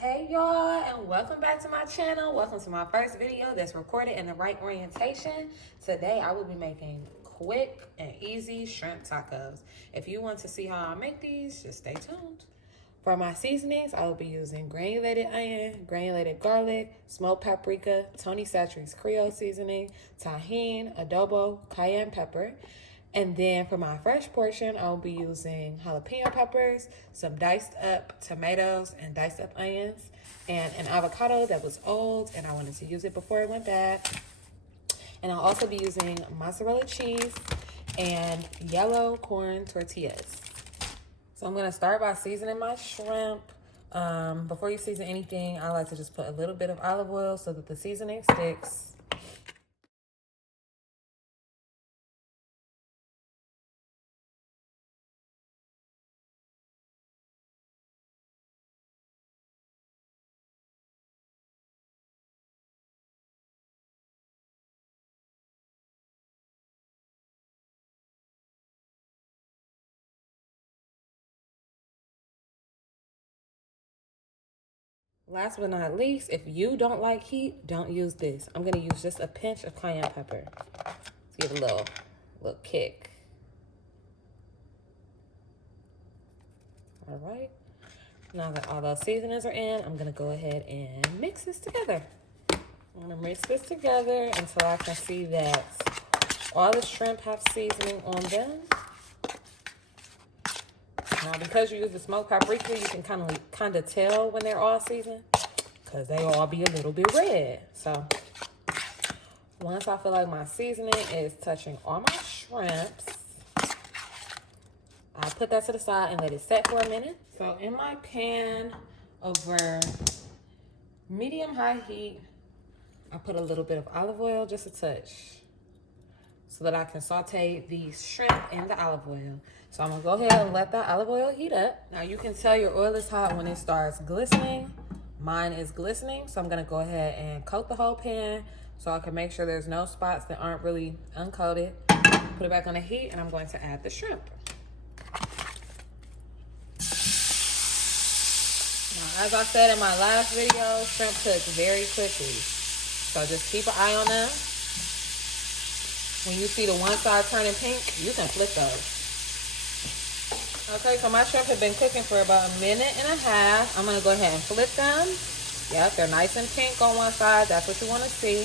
Hey y'all, and welcome back to my channel. Welcome to my first video that's recorded in the right orientation. Today I will be making quick and easy shrimp tacos. If you want to see how I make these, just stay tuned. For my seasonings, I will be using granulated onion, granulated garlic, smoked paprika, Tony Chachere's Creole seasoning, tahini, adobo, cayenne pepper. And then for my fresh portion, I'll be using jalapeno peppers, some diced up tomatoes and diced up onions, and an avocado that was old and I wanted to use it before it went bad. And I'll also be using mozzarella cheese and yellow corn tortillas. So I'm gonna start by seasoning my shrimp. Before you season anything, I like to just put a little bit of olive oil so that the seasoning sticks. Last but not least, if you don't like heat, don't use this. I'm gonna use just a pinch of cayenne pepper to give a little kick. All right. Now that all those seasonings are in, I'm gonna go ahead and mix this together. I'm gonna mix this together until I can see that all the shrimp have seasoning on them. Now, because you use the smoked paprika, you can kind of tell when they're all seasoned, because they all be a little bit red. So once I feel like my seasoning is touching all my shrimps, I put that to the side and let it set for a minute. So in my pan over medium-high heat, I put a little bit of olive oil, just a touch, so that I can saute the shrimp in the olive oil. So I'm gonna go ahead and let that olive oil heat up. Now you can tell your oil is hot when it starts glistening. Mine is glistening, so I'm gonna go ahead and coat the whole pan so I can make sure there's no spots that aren't really uncoated. Put it back on the heat and I'm going to add the shrimp. Now, as I said in my last video, shrimp cook very quickly. So just keep an eye on them. When you see the one side turning pink, you can flip those. Okay, so my shrimp have been cooking for about a minute and a half. I'm gonna go ahead and flip them. Yep, they're nice and pink on one side. That's what you wanna see.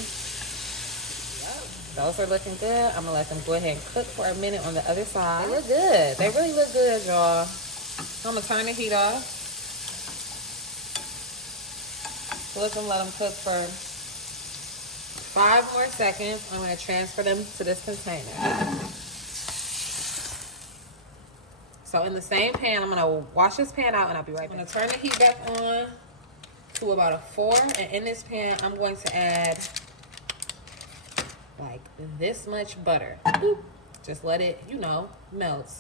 Yep, those are looking good. I'm gonna let them go ahead and cook for a minute on the other side. They look good. They really look good, y'all. I'm gonna turn the heat off. Flip them, let them cook for 5 more seconds. I'm gonna transfer them to this container. So in the same pan, I'm gonna wash this pan out and I'll be right back. I'm gonna turn the heat back on to about a 4. And in this pan, I'm going to add like this much butter. Just let it, melt.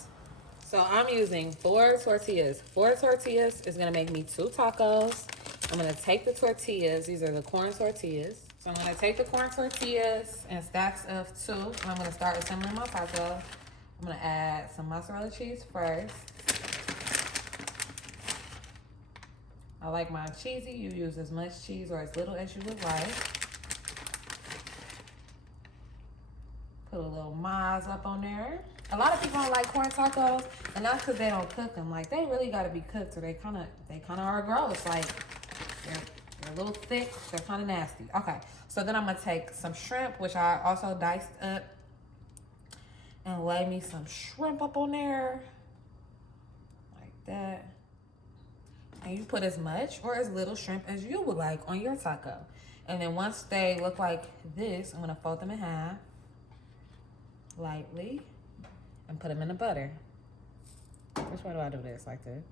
So I'm using 4 tortillas. 4 tortillas is gonna make me 2 tacos. I'm gonna take the tortillas. These are the corn tortillas. So I'm gonna take the corn tortillas and stacks of 2. And I'm gonna start assembling my taco. I'm gonna add some mozzarella cheese first. I like mine cheesy. You use as much cheese or as little as you would like. Put a little mozz up on there. A lot of people don't like corn tacos, and that's because they don't cook them. Like, they really gotta be cooked, or they kind of are gross. Like, they're a little thick. They're kind of nasty. Okay, so then I'm gonna take some shrimp, which I also diced up, and lay me some shrimp up on there, like that. And you put as much or as little shrimp as you would like on your taco. And then once they look like this, I'm gonna fold them in half, lightly, and put them in the butter. Which way do I do this? Like this.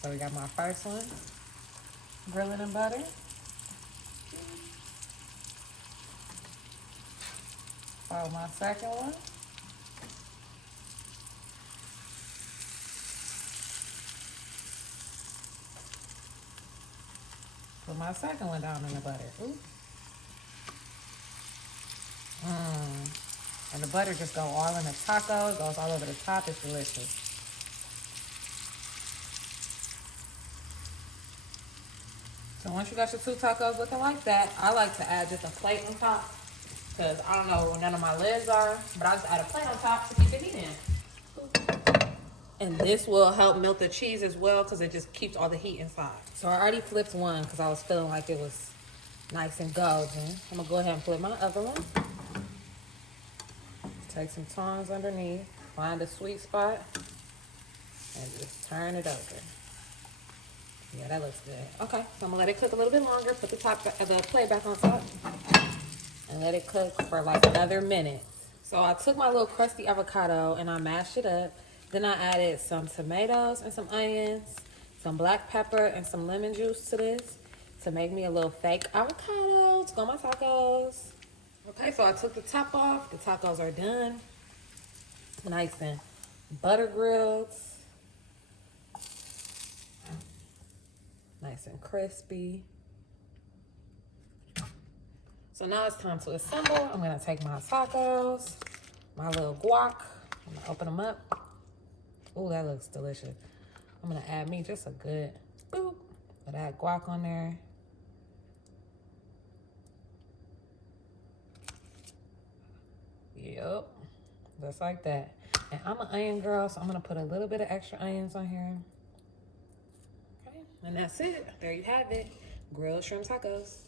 So we got my first one, grilling in butter. So my second one. Put my second one down in the butter. Ooh. And the butter just go all in the taco, goes all over the top. It's delicious. So once you got your 2 tacos looking like that, I like to add just a plate on top because I don't know where none of my lids are, but I just add a plate on top to keep the heat in. And this will help melt the cheese as well because it just keeps all the heat inside. So I already flipped one because I was feeling like it was nice and golden. I'm gonna go ahead and flip my other one. Take some tongs underneath, find a sweet spot, and just turn it over. Yeah, that looks good. Okay, so I'm gonna let it cook a little bit longer. Put the plate back on top, and let it cook for like another minute. So I took my little crusty avocado and I mashed it up. Then I added some tomatoes and some onions, some black pepper and some lemon juice to this to make me a little fake avocado to go on my tacos. Okay, so I took the top off. The tacos are done. Nice and butter grilled. Nice and crispy. So now it's time to assemble. I'm gonna take my tacos, my little guac. I'm gonna open them up. Ooh, that looks delicious. I'm gonna add me just a good boop of that guac on there. Yep, just like that. And I'm an onion girl, so I'm gonna put a little bit of extra onions on here. Okay, and that's it. There you have it. Grilled shrimp tacos.